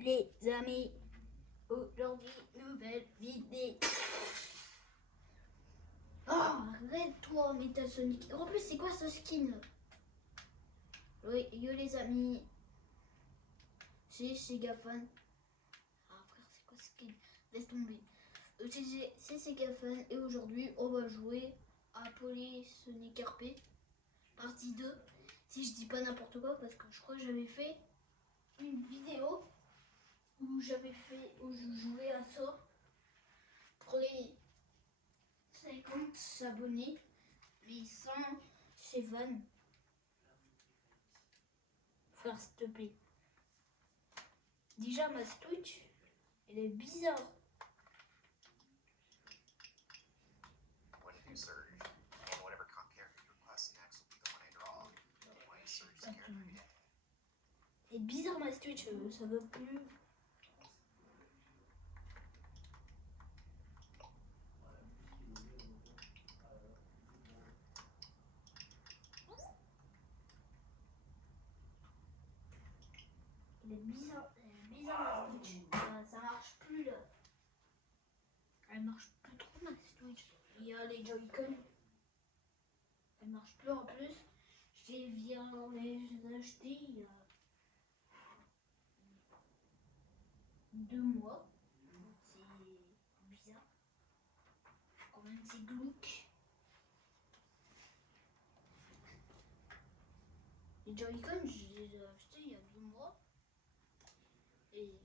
les amis, aujourd'hui, nouvelle vidéo. Oh, arrête-toi, Metal Sonic. En plus, c'est quoi ce skin? Oui, yo les amis, c'est Segafan. Ah frère, c'est quoi ce skin? Laisse tomber. C'est Segafan et aujourd'hui, on va jouer à Polysonic RP, partie 2. Si je dis pas n'importe quoi, parce que je crois que j'avais fait une vidéo où je jouais à ça pour les 50 abonnés, mais sans Sevan. Frère, s'il te plaît. Déjà, ma Twitch, elle est bizarre. Elle est bizarre, ma Twitch, ça veut plus. Elle est bizarre, ma Twitch. Ça marche plus là. Elle marche plus trop, ma Twitch. Il y a les Joy-Con. Elle marche plus en plus. Je viens les acheter il y a 2 mois. C'est bizarre. Quand même, c'est glauque. Les Joy-Con, je les ai achetés il y a 2 mois. Et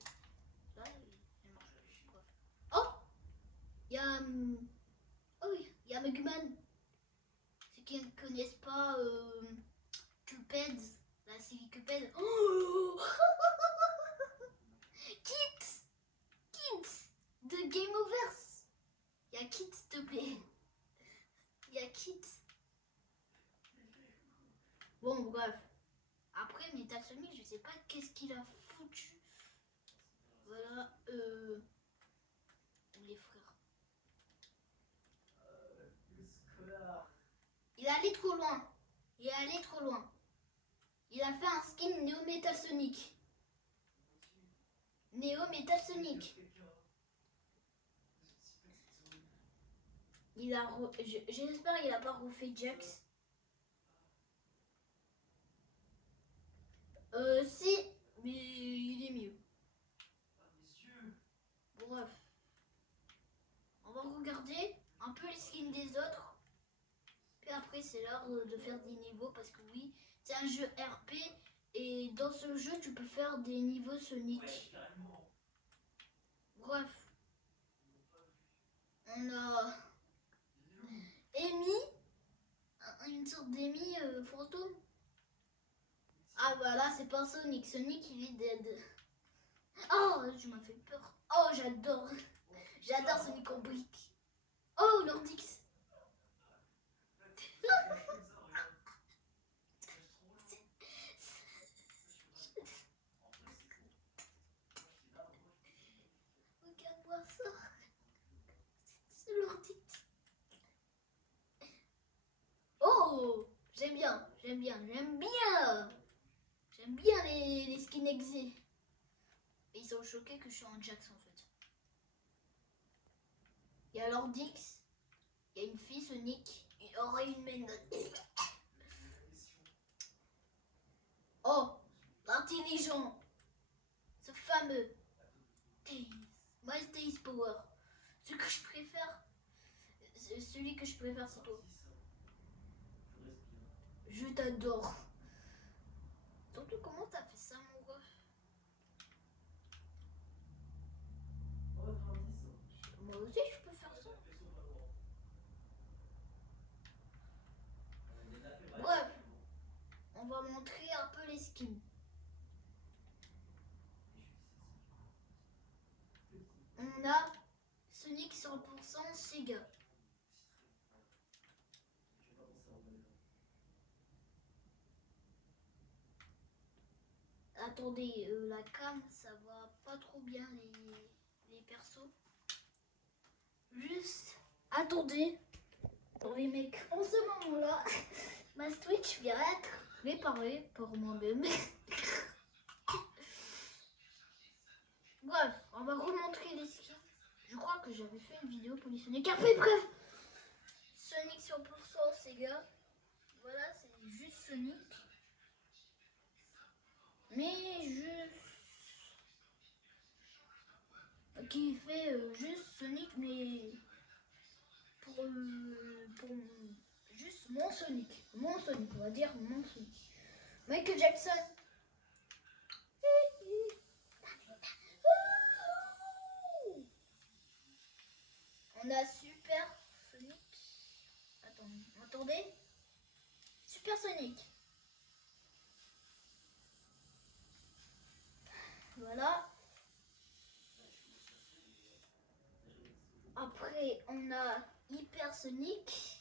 là, elle marche plus. Bref. Oh! Il y a. Oh oui, il y a Mugman. Ceux qui ne connaissent pas Cuphead, la série Cuphead. Oh! Kit de Game Overs. Il y a Kit, s'il te plaît. Il y a Kit. Bon, bref. Après, Metal Sonic, je sais pas qu'est-ce qu'il a foutu. Voilà, les frères. Il est allé trop loin. Il est allé trop loin. Il a fait un skin Neo Metal Sonic. Neo Metal Sonic. Il a j'espère qu'il a pas refait Jax. Si, mais il est mieux. Bref. On va regarder un peu les skins des autres. Puis après, c'est l'heure de faire des niveaux parce que oui, c'est un jeu RP et dans ce jeu, tu peux faire des niveaux Sonic. Bref. On a Amy, une sorte d'Amy fantôme. Ah bah là, c'est pas Sonic. Sonic, il est dead. Oh, tu m'as fait peur. Oh, j'adore. J'adore Sonic en brique. Oh, Lordix. Regarde-moi ça. C'est Lordix. Oh, j'aime bien, j'aime bien, j'aime bien. J'aime bien les skins exés. Et ils sont choqués que je suis en Jax en fait. Il y a Lordix. Il y a une fille Sonic. Il y aura une main. Oh, l'intelligent. Ce fameux Miles Power. Ce que je préfère. Celui que je préfère, c'est toi. Je t'adore. Surtout, comment t'as fait ça, mon gars? Moi aussi, je peux faire ça. Bref, on va montrer un peu les skins. On a Sonic 100% Sega. Attendez, la cam, ça va pas trop bien les persos. Juste, attendez. Attendez, mec, en ce moment-là, ma Switch vient être réparée par moi-même. Bref, on va remontrer les skins. Je crois que j'avais fait une vidéo pour les Sonic. Après, bref. Sonic 100% Sega. Voilà, c'est juste Sonic. Mais juste... Qui fait juste Sonic, mais... Pour juste mon Sonic. Mon Sonic, on va dire mon Sonic. Michael Jackson. On a Super Sonic. Attendez. Super Sonic. Voilà. Après, on a Hyper Sonic.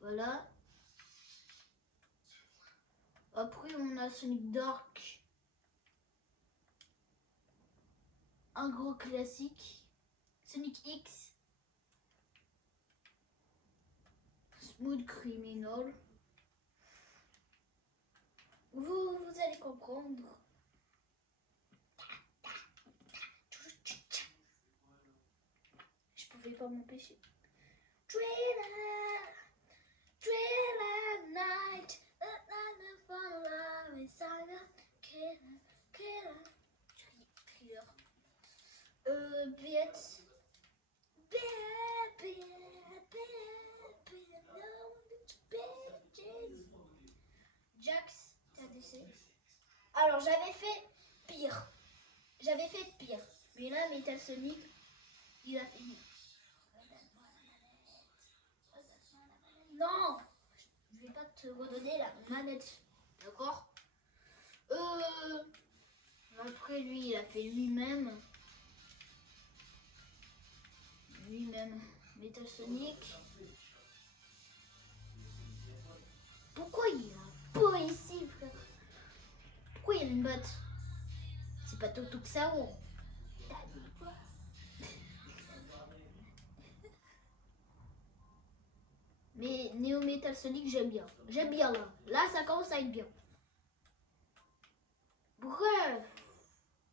Voilà. Après, on a Sonic Dark. Un gros classique. Sonic X. Smooth Criminal. Vous allez comprendre. Je pouvais pas m'empêcher. Thriller night. Jax, TADC. Alors j'avais fait pire. Mais là, Metal Sonic, il a fait mieux. Non, je vais pas te redonner la manette. D'accord. Après lui, il a fait lui-même. Metal Sonic. Pourquoi il y a pas ici, frère? Pourquoi il y a une botte? C'est pas Toto Sao. T'as dit quoi? Mais Neo Metal Sonic, j'aime bien. J'aime bien là. Là, ça commence à être bien. Bref.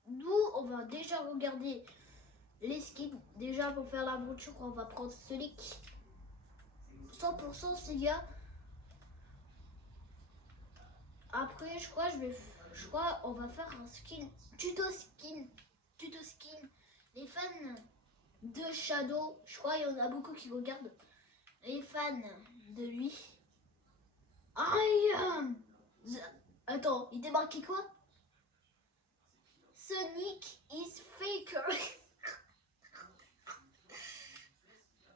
Nous, on va déjà regarder les skins. Déjà, pour faire l'aventure, on va prendre Sonic 100% Sega. Après, je crois on va faire un skin. Tuto skin. Les fans de Shadow, je crois il y en a beaucoup qui regardent. Les fans de lui. Attends, il t'est marqué quoi? Sonic is faker.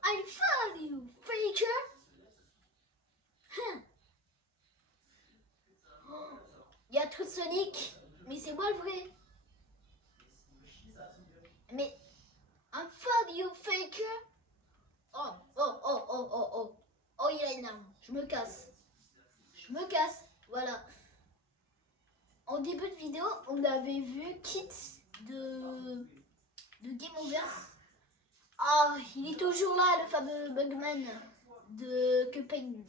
I found you, faker. Il y a tout Sonic, mais c'est moi le vrai. Mais I found you, faker. Oh, il a une arme. Je me casse. Voilà. En début de vidéo, on avait vu Kit de Game Over. Ah, il est toujours là, le fameux Bugman de Cuphead.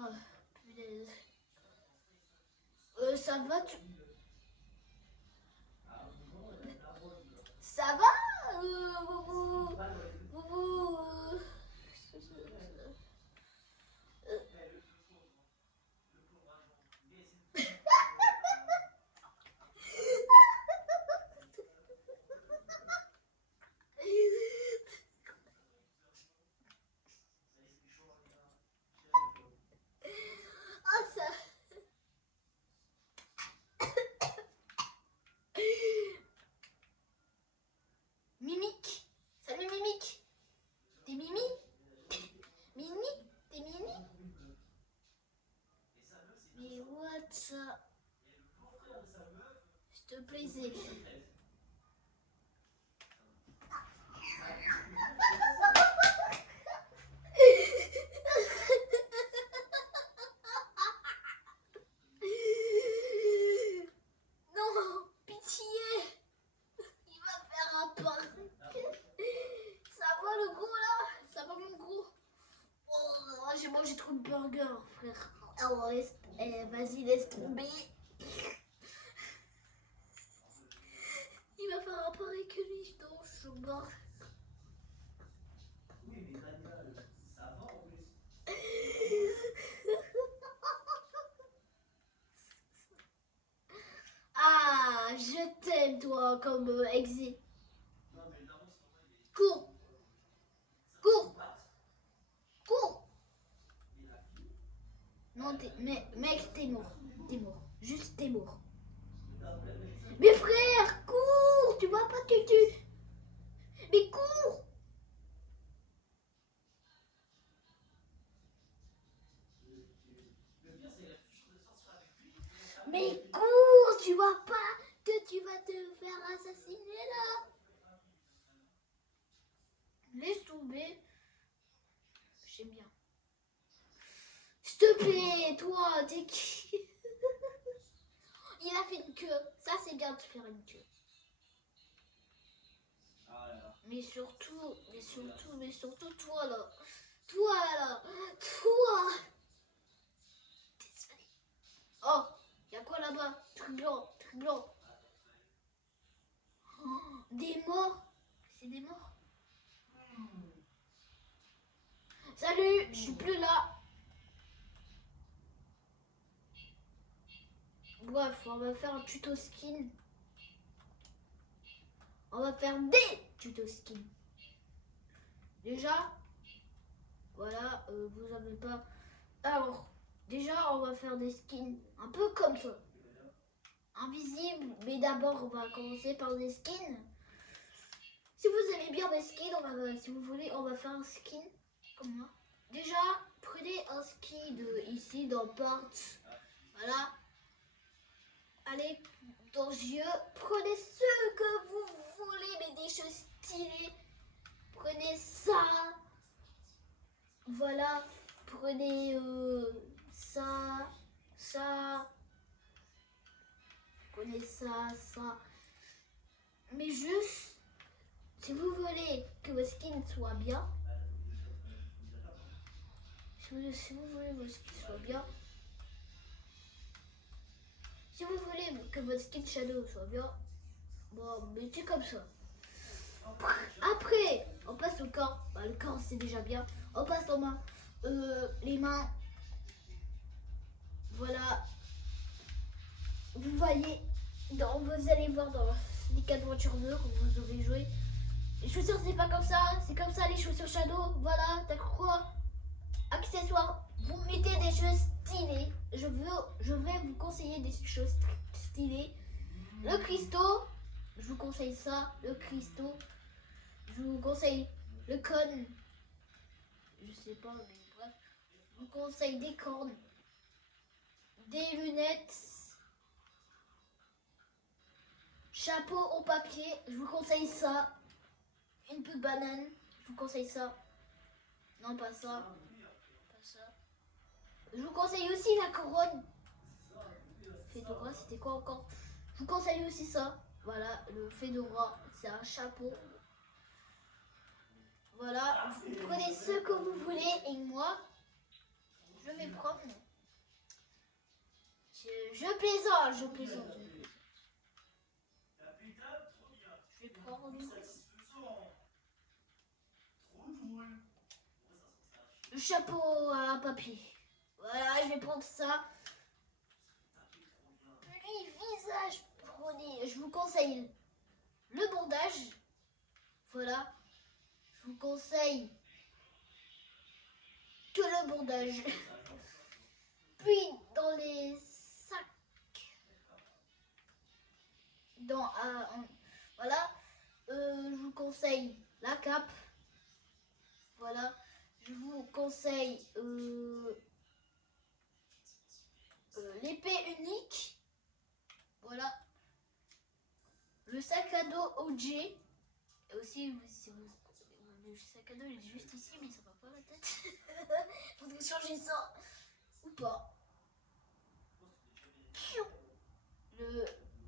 Oh, punaise. Ça va, Ça va Ah, ça... Mimique. Salut Mimique. T'es Mimi? Mimi? T'es Mimi? Mais what ça? S'il te plaisait. Non, pitié. Il va faire un parc. Ça va le gros là? j'ai trop de burgers, frère. Alors, vas-y, laisse tomber. Il va faire un pareil que lui, donc je suis mort. Ah, je t'aime, toi, comme exit. Cours, cours, cours. Non, mec, t'es mort. T'es mort. Juste, t'es mort. Mais frère, cours. Tu vois pas que tu... Mais cours. Mais cours. Tu vois pas que tu vas te faire assassiner là. Laisse tomber. J'aime bien. S'il te plaît, toi, t'es qui? Il a fait une queue. Ça, c'est bien de faire une queue. Mais surtout, toi là. Toi là. Toi. Désolé. Oh, y'a quoi là-bas? Truc blanc, truc blanc. Oh, des morts. C'est des morts. Salut, je suis plus là. Bref, on va faire un tuto skin. On va faire des tutos skin. Déjà, voilà, vous avez pas... Alors, déjà, on va faire des skins un peu comme ça. Invisible, mais d'abord, on va commencer par des skins. Si vous aimez bien les skins, si vous voulez, on va faire un skin comme moi. Déjà, prenez un skin ici dans Parts. Voilà. Allez dans yeux. Prenez ce que vous voulez, mais des choses stylées. Prenez ça. Voilà. Prenez ça. Ça. Prenez ça, ça. Mais juste, si vous voulez que votre skin soit bien, si vous voulez que votre skin soit bien, si vous voulez que votre skin shadow soit bien, bon, mettez comme ça. Après, on passe au corps. Bah, le corps, c'est déjà bien. On passe aux mains. Les mains. Voilà. Vous voyez, vous allez voir dans les 4 voitures 2 que vous aurez joué. Les chaussures, c'est pas comme ça. C'est comme ça, les chaussures shadow. Voilà, t'as quoi? Accessoires. Vous mettez des choses stylées. Je vais vous conseiller des choses stylées. Le cristaux. Je vous conseille ça. Le cristaux. Je vous conseille le cône. Je sais pas, mais bref. Je vous conseille des cornes. Des lunettes. Chapeau au papier. Je vous conseille ça. Une petite banane. Je vous conseille ça. Non, pas ça. Pas ça. Je vous conseille aussi la couronne. Fedora, c'était quoi encore? Je vous conseille aussi ça. Voilà, le Fedora, c'est un chapeau. Voilà, vous prenez ce que vous voulez et moi, je vais prendre. Je plaisante, je plaisante. Je vais prendre le chapeau à papier. Voilà, je vais prendre ça. Puis visage, prenez, je vous conseille le bandage. Voilà, je vous conseille que le bandage. Puis dans les sacs, voilà, je vous conseille la cape. Voilà, je vous conseille l'épée unique. Voilà, le sac à dos OG. Et aussi, le sac à dos il est juste ici, mais ça va pas la tête. Faudrait changer ça ou pas.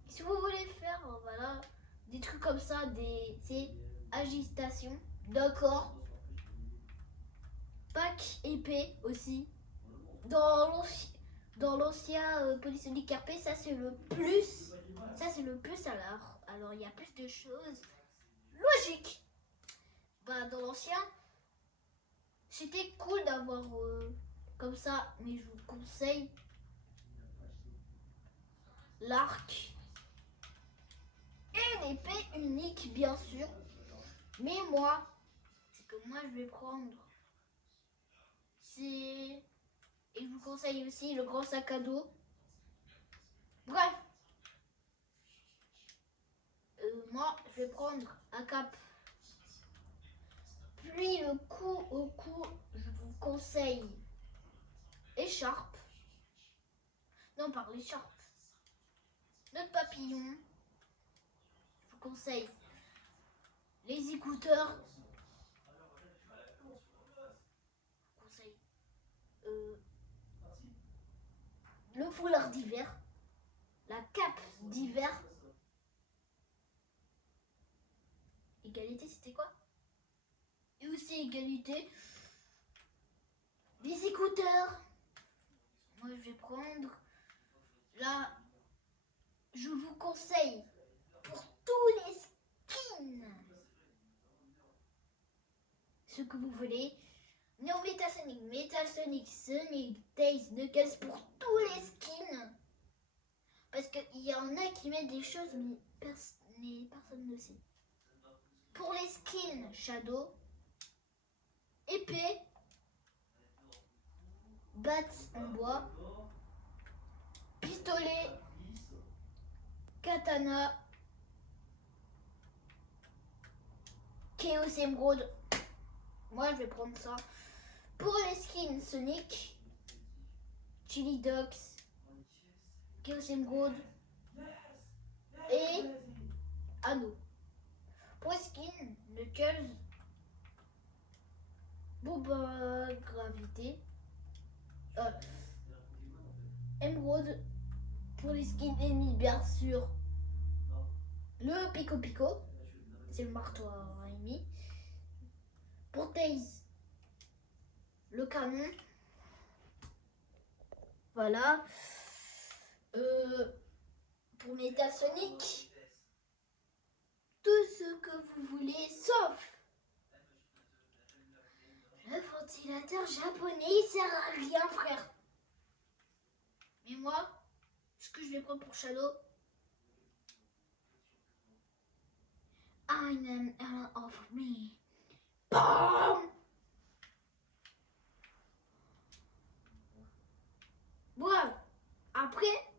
Si vous voulez faire voilà, des trucs comme ça, c'est agitation, d'accord. pack épée aussi. Dans l'ancien Polysonic RP, ça c'est le plus. Ça c'est le plus alors il y a plus de choses logiques. Bah dans l'ancien, c'était cool d'avoir comme ça, mais je vous conseille l'arc et l'épée unique bien sûr. Mais moi, c'est que moi je vais prendre. Et je vous conseille aussi le grand sac à dos. Bref, moi je vais prendre un cap. Puis le coup au cou, je vous conseille écharpe. Non, par l'écharpe. Notre papillon. Je vous conseille les écouteurs. Je vous conseille le foulard d'hiver. La cape d'hiver. Égalité, c'était quoi? Et aussi égalité. Les écouteurs. Moi, je vais prendre. Là, je vous conseille pour tous les skins ce que vous voulez. Néo Metal Sonic, Sonic, Tails, Knuckles pour tous les skins. Parce qu'il y en a qui mettent des choses mais personne ne sait. Pour les skins, Shadow, épée, bat en bois, pistolet, katana, Chaos Emerald. Moi je vais prendre ça. Pour les skins Sonic, Chili Dogs, Chaos Emerald et Anneau. Pour les skins Knuckles, Boba Gravité, Emerald. Pour les skins ennemis, bien sûr, le Pico Pico, c'est le marteau à ennemi. Pour Tails, le canon. Voilà. Pour Metal Sonic, tout ce que vous voulez, sauf le ventilateur japonais, il sert à rien, frère. Mais moi, ce que je vais prendre pour Shadow, I'm an of me. BAM! Bravo. Après,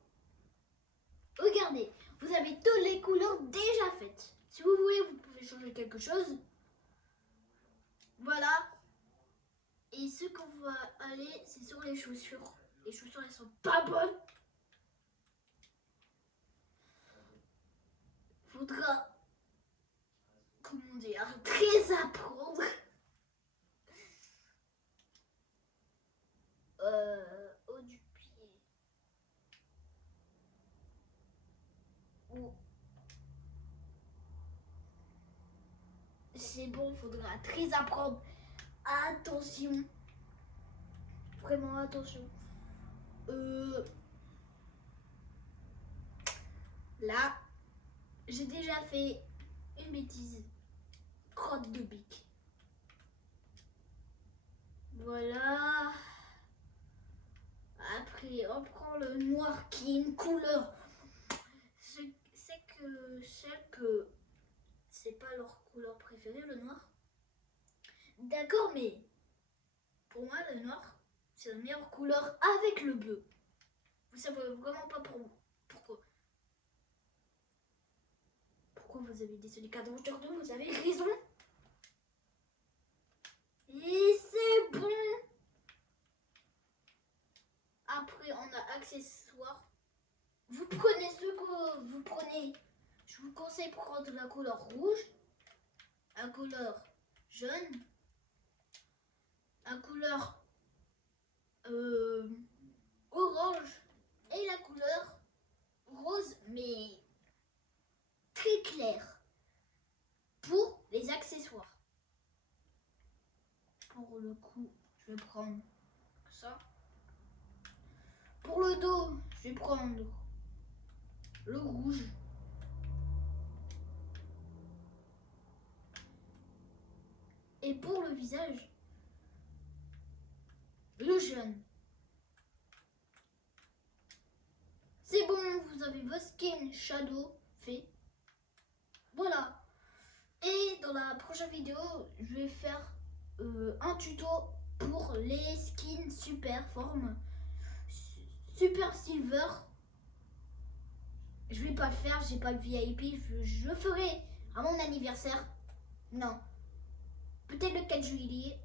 regardez, vous avez toutes les couleurs déjà faites. Si vous voulez, vous pouvez changer quelque chose. Voilà. Et ce qu'on va aller, c'est sur les chaussures. Les chaussures, elles sont pas bonnes. Faudra, comment dire, très apprendre. Haut du pied. Ou c'est bon, faudra très apprendre. Attention. Vraiment attention. Là, j'ai déjà fait une bêtise. Crotte de bique. Voilà. Après, on prend le noir qui est une couleur. C'est que celle que c'est pas leur couleur préférée, le noir. D'accord, mais pour moi, le noir, c'est la meilleure couleur avec le bleu. Vous savez vraiment pas pourquoi. Pourquoi vous avez des Sonic Adventure 2, vous avez raison. Et c'est bon. Après, on a accessoires. Vous prenez ce que vous prenez. Je vous conseille de prendre la couleur rouge, la couleur jaune, la couleur orange et la couleur rose, mais très claire pour les accessoires. Pour le coup, je vais prendre ça. Pour le dos, je vais prendre le rouge. Et pour le visage, le jaune. C'est bon, vous avez vos skins shadow fait. Voilà. Et dans la prochaine vidéo, je vais faire un tuto pour les skins super forme, super silver. Je vais pas le faire, j'ai pas le VIP. Je le ferai à mon anniversaire. Non. Peut-être le 4 juillet.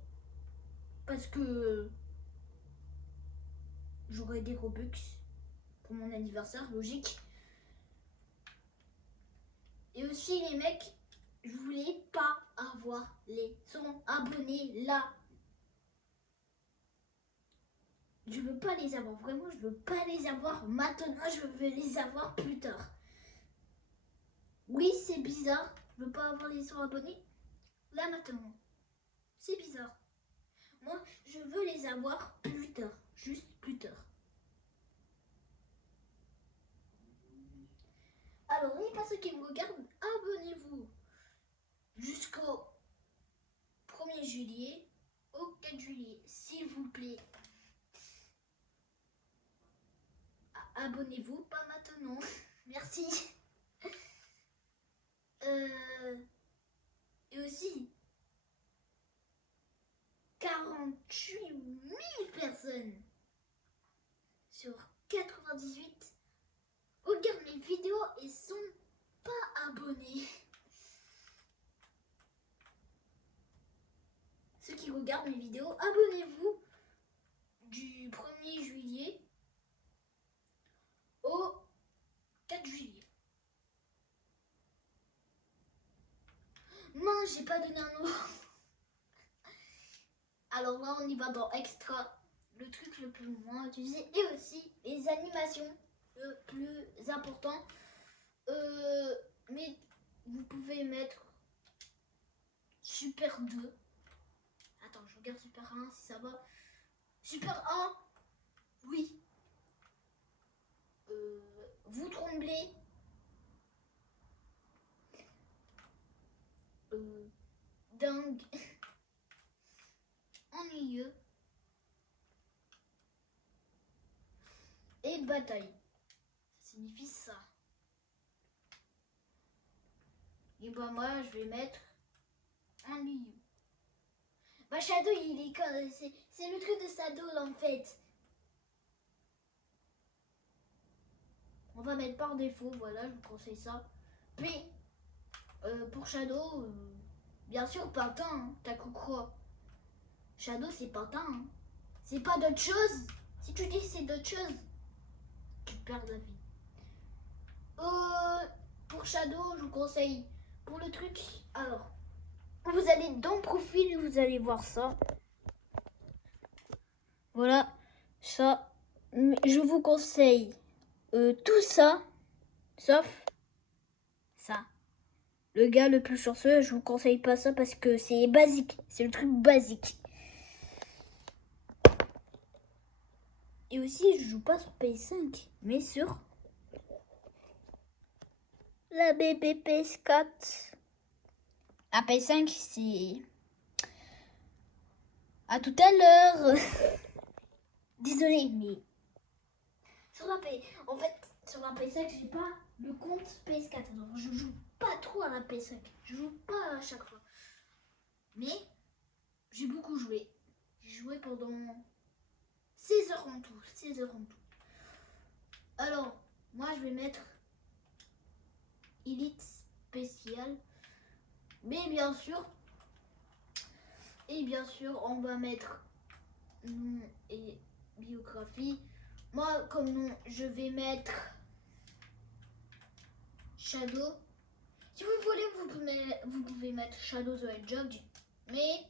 Parce que j'aurai des Robux pour mon anniversaire, logique. Et aussi les mecs, je voulais pas avoir les 100 abonnés là. Je veux pas les avoir, vraiment je veux pas les avoir maintenant, je veux les avoir plus tard. Oui, c'est bizarre, je veux pas avoir les 100 abonnés là maintenant. C'est bizarre. Moi, je veux les avoir plus tard, juste plus tard. Alors, les personnes qui me regardent, abonnez-vous jusqu'au 1er juillet au 4 juillet, s'il vous plaît. Abonnez-vous, pas maintenant. Merci. Et aussi, 48 000 personnes sur 98 regardent mes vidéos et sont pas abonnés. Ceux qui regardent mes vidéos, abonnez-vous du 1er juillet au 4 juillet. Non, j'ai pas donné un nom. Alors là, on y va dans extra, le truc le plus moins utilisé, et aussi les animations le plus important. Mais vous pouvez mettre Super 2. Attends, je regarde Super 1 si ça va. Super 1, oui. Vous tremblez. Dingue. Ennuyeux. Et bataille. Ça signifie ça. Et bah moi je vais mettre ennuyeux. Bah Shadow il est comme... C'est le truc de Shadow là en fait. On va mettre par défaut, voilà, je vous conseille ça. Puis pour Shadow, bien sûr Patin, hein, t'as quoi. Shadow c'est Patin, hein. C'est pas d'autre chose. Si tu dis c'est d'autre chose, tu perds la vie. Pour Shadow, je vous conseille. Pour le truc, alors, vous allez dans profil et vous allez voir ça. Voilà, ça. Je vous conseille tout ça, sauf ça. Le gars le plus chanceux, je vous conseille pas ça parce que c'est basique. C'est le truc basique. Et aussi, je joue pas sur PS5, mais sur la bébé PS4. La PS5, c'est... À tout à l'heure. Désolée, mais... En fait, sur la PS5, j'ai pas le compte PS4. Alors, je joue pas trop à la PS5. Je joue pas à chaque fois. Mais, j'ai beaucoup joué. J'ai joué pendant 16 heures en tout. 16 heures en tout. Alors, moi, je vais mettre Elite spécial. Mais bien sûr, on va mettre nom et biographie. Moi, comme nom, je vais mettre Shadow. Si vous voulez, vous pouvez mettre Shadow the Hedgehog, mais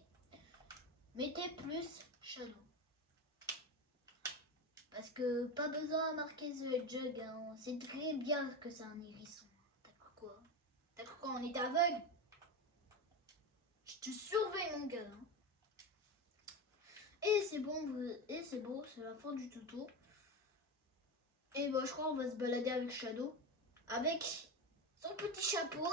mettez plus Shadow. Parce que pas besoin de marquer the Hedgehog, hein. C'est très bien que c'est un hérisson. T'as cru quoi? T'as cru quoi, on est aveugle? Je te surveille mon gars. Hein. Et c'est bon, et c'est bon, c'est la fin du tuto. Et bah je crois qu'on va se balader avec Shadow, avec son petit chapeau.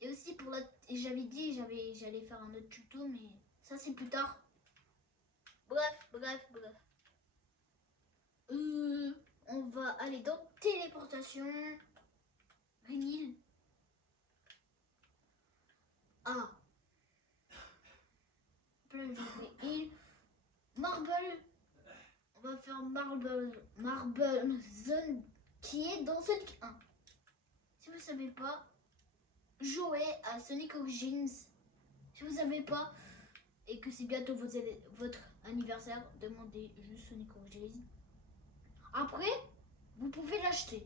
Et aussi pour la... J'avais dit j'allais faire un autre tuto, mais ça c'est plus tard. Bref. On va aller dans téléportation. Green Hill. Ah. Plage de Green Hill. Marble. On va faire Marble Zone qui est dans Sonic 1. Si vous ne savez pas, jouez à Sonic Origins. Si vous ne savez pas et que c'est bientôt votre anniversaire, demandez juste Sonic Origins. Après, vous pouvez l'acheter.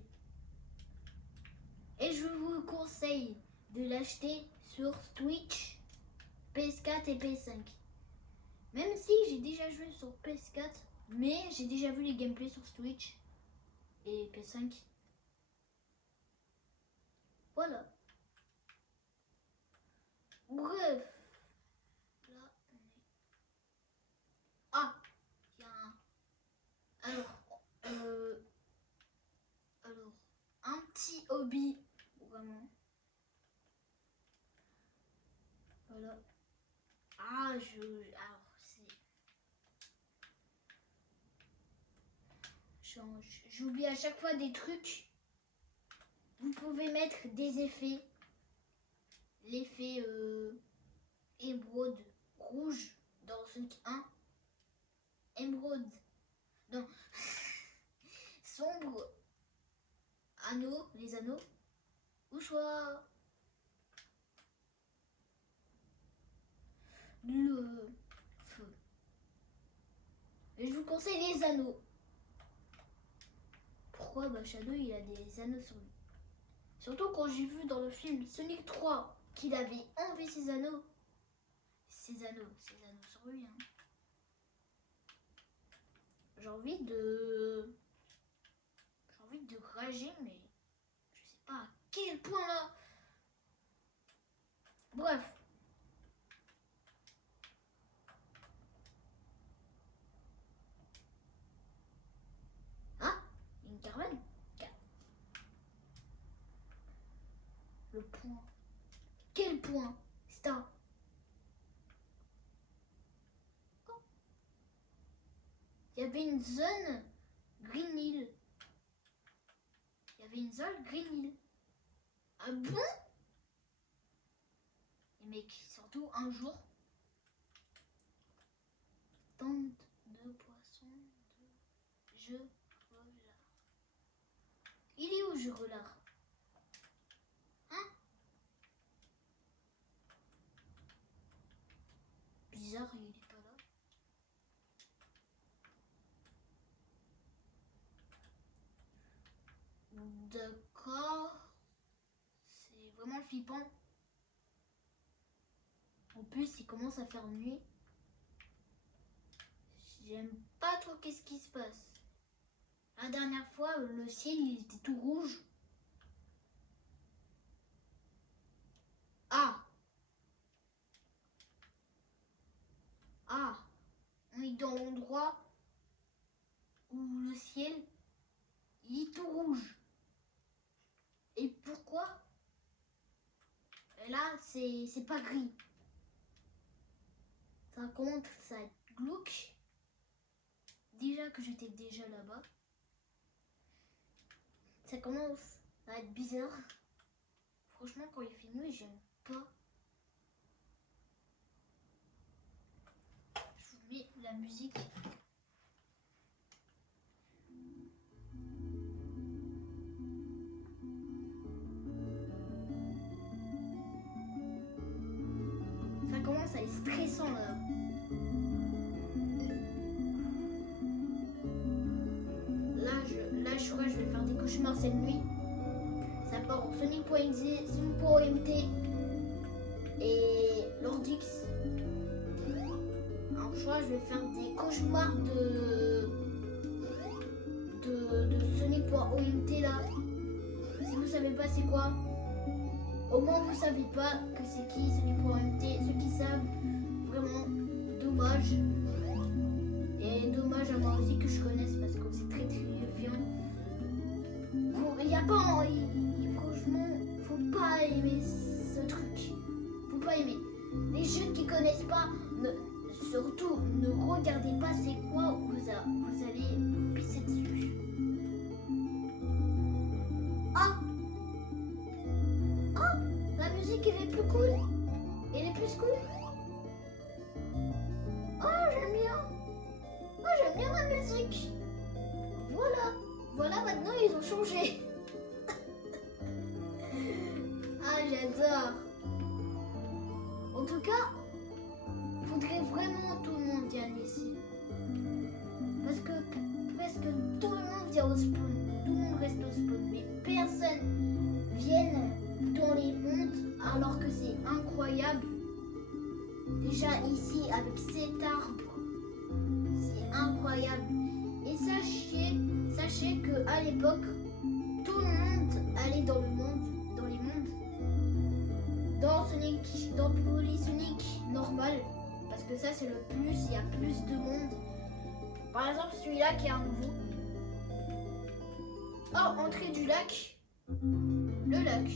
Et je vous conseille de l'acheter sur Twitch, PS4 et PS5. Même si j'ai déjà joué sur PS4, mais j'ai déjà vu les gameplays sur Twitch et PS5. Voilà. Bref. Là, on est... Ah, il y a un... Alors, un petit hobby, vraiment. Voilà. Alors, j'oublie à chaque fois des trucs. Vous pouvez mettre des effets. L'effet émeraude rouge dans Sonic 1. Émeraude. Non. Sombre. Anneaux, les anneaux. Ou soit le feu. Et je vous conseille les anneaux. Pourquoi Shadow il a des anneaux sur lui. Surtout quand j'ai vu dans le film Sonic 3 qu'il avait enlevé ses anneaux. Ses anneaux sur lui. Hein. J'ai envie de rager, mais je sais pas à quel point là. Bref. Ah, une caravane. Le point. Quel point? C'est un. Oh. Il y avait une zone Green Hill. Green Hill. Ah bon? Et mec, surtout un jour. Tente de poisson de je relard. Il est où je relard? Hein? Bizarre, il est pas là. D'accord. C'est vraiment flippant. En plus, il commence à faire nuit. J'aime pas trop qu'est-ce qui se passe. La dernière fois, le ciel il était tout rouge. Ah, on est dans l'endroit où le ciel il est tout rouge. Et pourquoi? Et là, c'est pas gris. Ça commence à être glauque. Déjà que j'étais déjà là-bas. Ça commence à être bizarre. Franchement, quand il fait nuit, j'aime pas. Je vous mets la musique. Ça commence à être stressant là. Là, je crois que je vais faire des cauchemars cette nuit. Ça part en Sonic.exe, Sonic.omt et Lordix. Alors, je crois que je vais faire des cauchemars de Sonic.omt là. Si vous savez pas c'est quoi, au moins vous savez pas que c'est qui Sonic.omt. Ceux qui savent, vraiment dommage. dommage. Et dommage à moi aussi que je connaisse parce que c'est très terrifiant. Il y a pas... franchement, faut pas aimer ce truc. Faut pas aimer. Les jeunes qui connaissent pas, surtout ne regardez pas c'est quoi, vous allez vous pisser dessus. Ah! Ah! La musique elle est plus cool. Elle est plus cool. Oh j'aime bien. Oh j'aime bien la musique. Voilà. Voilà maintenant ils ont changé. Ah j'adore. En tout cas, il faudrait vraiment tout le monde vienne ici. Parce que presque tout le monde vient au spawn. Tout le monde reste au spawn. Mais personne vient dans les mondes alors que c'est incroyable. Déjà ici avec cet arbre, c'est incroyable. Et sachez que à l'époque, tout le monde allait dans les mondes. Dans Sonic, dans Polysonic normal, parce que ça c'est le plus, il y a plus de monde. Par exemple celui-là qui est un nouveau. Oh, entrée du lac. Le lac.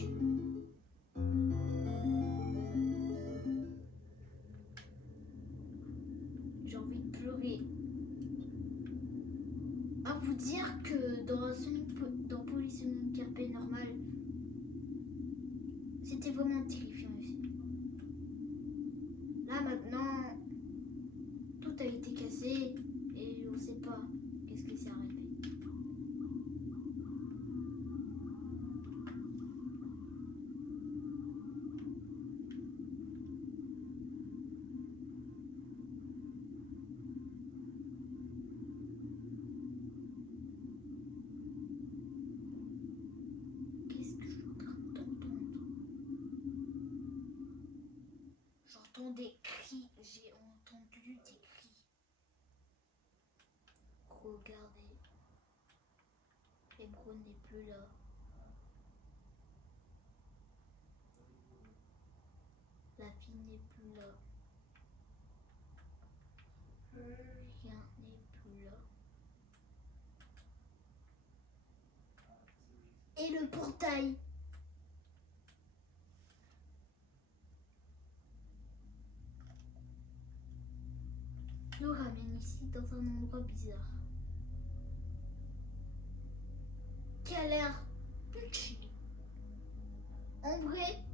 J'ai envie de pleurer. À vous dire que dans Polysonic RP normal, c'était vraiment terrifiant ici. Là maintenant, tout a été cassé et on ne sait pas qu'est-ce qui s'est arrivé. Qu'est-ce que je suis en train d'entendre? J'entends des cris, j'ai entendu des cris. Regardez, Ebro n'est plus là. La fille n'est plus là. Rien n'est plus là. Et le portail. Nous ramène ici dans un endroit bizarre. Qui a l'air petit. En vrai,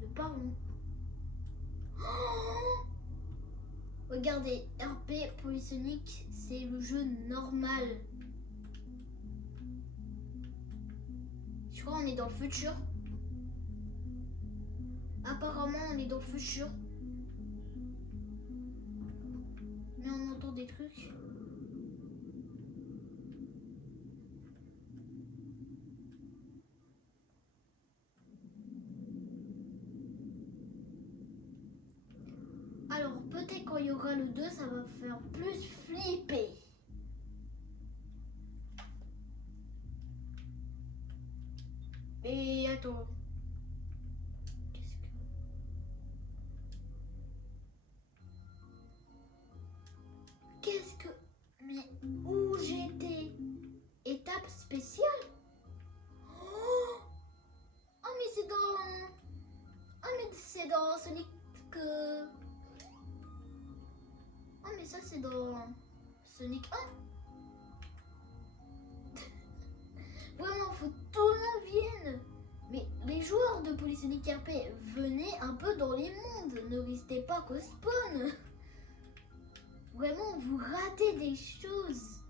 le parlons. Oh, regardez, RP Polysonic, c'est le jeu normal. Je crois qu'on est dans le futur. Apparemment, on est dans le futur. Mais on entend des trucs. Alors peut-être quand il y aura le 2, ça va faire plus flipper. Et attends. Qu'est-ce que... Mais où j'étais? Étape spéciale? Oh, mais c'est dans... Ah mais c'est dans Sonic... Ah mais ça c'est dans Sonic 1. Vraiment, faut que tout le monde vienne. Mais les joueurs de Polysonic RP, venez un peu dans les mondes. Ne restez pas qu'au spawn. Vraiment, vous ratez des choses.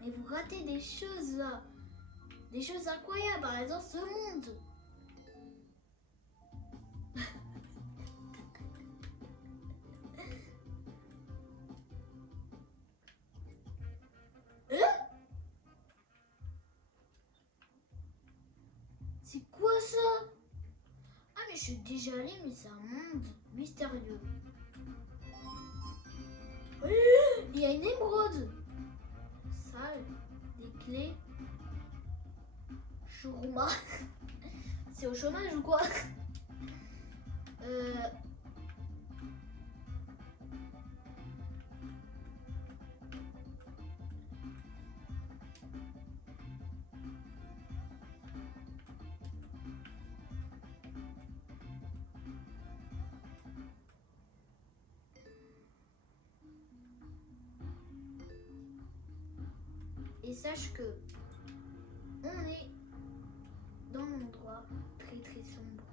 Mais vous ratez des choses là. Des choses incroyables, par exemple ce monde. C'est quoi ça? Ah mais je suis déjà allée, mais c'est un monde mystérieux. Il y a une émeraude. Salle, des clés. Chourma. C'est au chômage ou quoi? sache que on est dans un endroit très très sombre.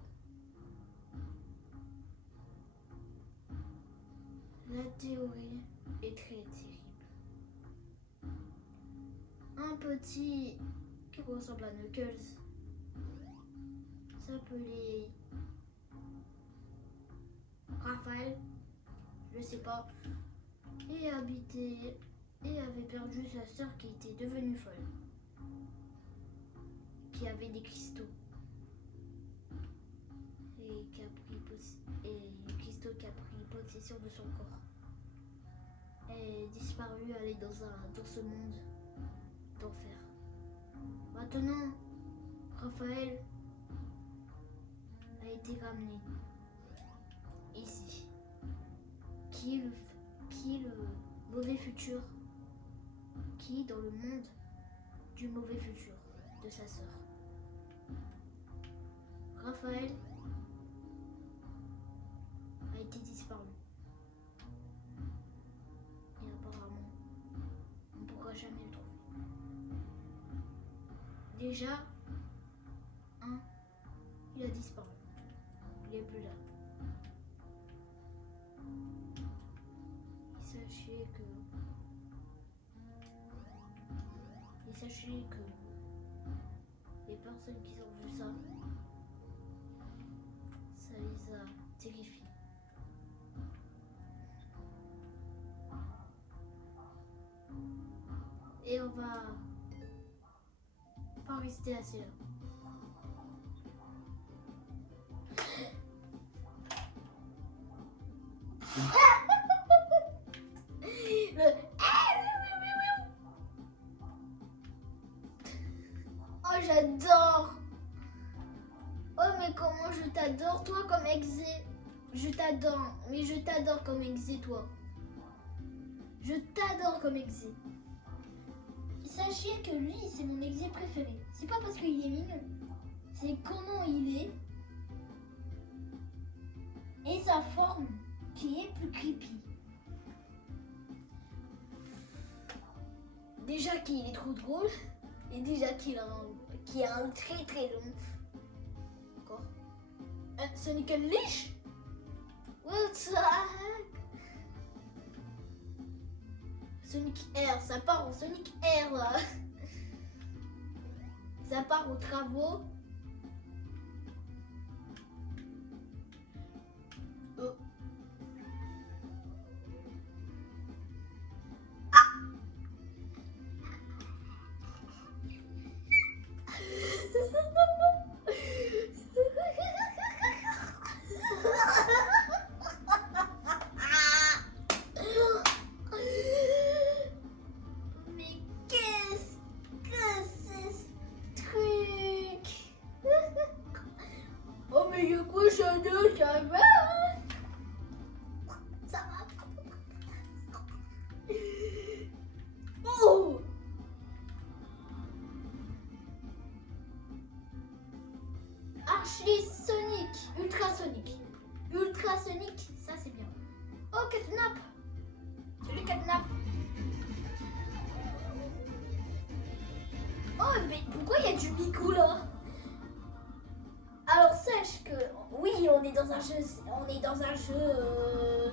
La théorie est très terrible. Un petit qui ressemble à Knuckles s'appelait Raphaël, je sais pas, et avait perdu sa sœur qui était devenue folle, qui avait des cristaux et le cristaux qui a pris possession de son corps. Elle est disparue, elle est dans ce monde d'enfer. Maintenant, Raphaël a été ramené ici. Qui est le mauvais futur, qui est dans le monde du mauvais futur de sa sœur. Raphaël a été disparu. Et apparemment, on ne pourra jamais le trouver. Déjà, il a disparu. Il n'est plus là. Et sachez que les personnes qui ont vu ça les a terrifiés. Et on va pas rester assez là. Oh, j'adore. Oh, mais comment je t'adore, toi, comme Exé. Je t'adore, mais je t'adore comme Exé, toi. Je t'adore comme Exé. Sachez que lui, c'est mon Exé préféré. C'est pas parce qu'il est mignon. C'est comment il est. Et sa forme qui est plus creepy. Déjà qu'il est trop drôle. Et déjà qu'il a un très très long. Encore. Sonic Unleash? What the heck? Sonic Air, ça part en Sonic Air là. Ça part aux travaux. Oh. Ultra Sonic, ça c'est bien. Oh, Catnap. C'est le Catnap. Oh, mais pourquoi il y a du Miku là? Alors sache que oui, on est dans un jeu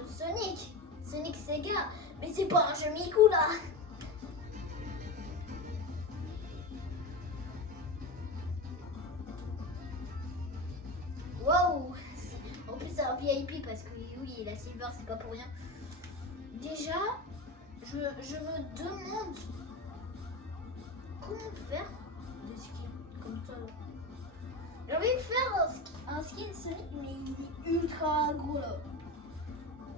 Sonic Sega, mais c'est pas un jeu Miku là. Waouh. En plus c'est un VIP parce que oui, la Silver c'est pas pour rien. Déjà, je me demande comment faire des skins comme ça. J'ai envie de faire un skin Sonic, mais il est ultra gros là.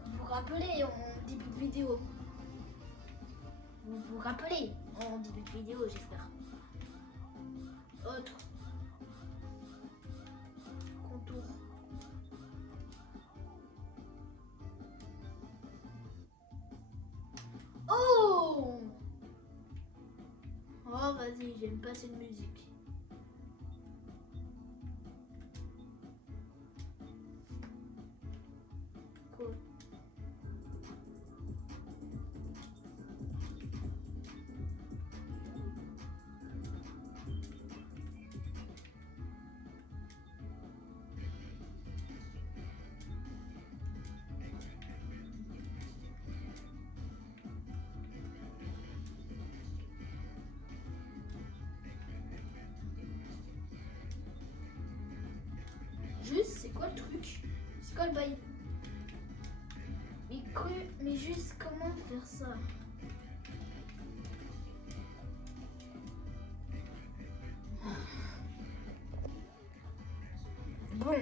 Vous vous rappelez en début de vidéo. Vous vous rappelez en début de vidéo, j'espère. Autre. Contour. Oh! Oh, vas-y, j'aime pas cette musique. Cool. quoi le bail? Mais juste comment faire ça? Bon.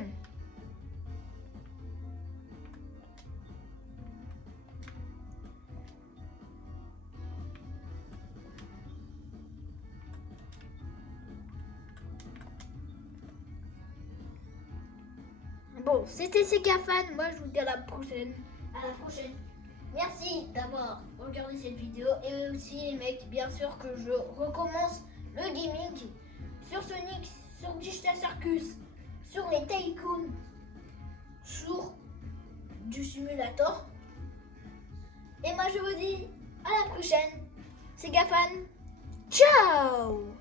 Bon, c'était Segafan. Moi, je vous dis à la prochaine. À la prochaine. Merci d'avoir regardé cette vidéo. Et aussi, les mecs, bien sûr que je recommence le gaming sur Sonic, sur Digital Circus, sur les Tycoons, sur du simulator. Et moi, je vous dis à la prochaine. Segafan. Ciao!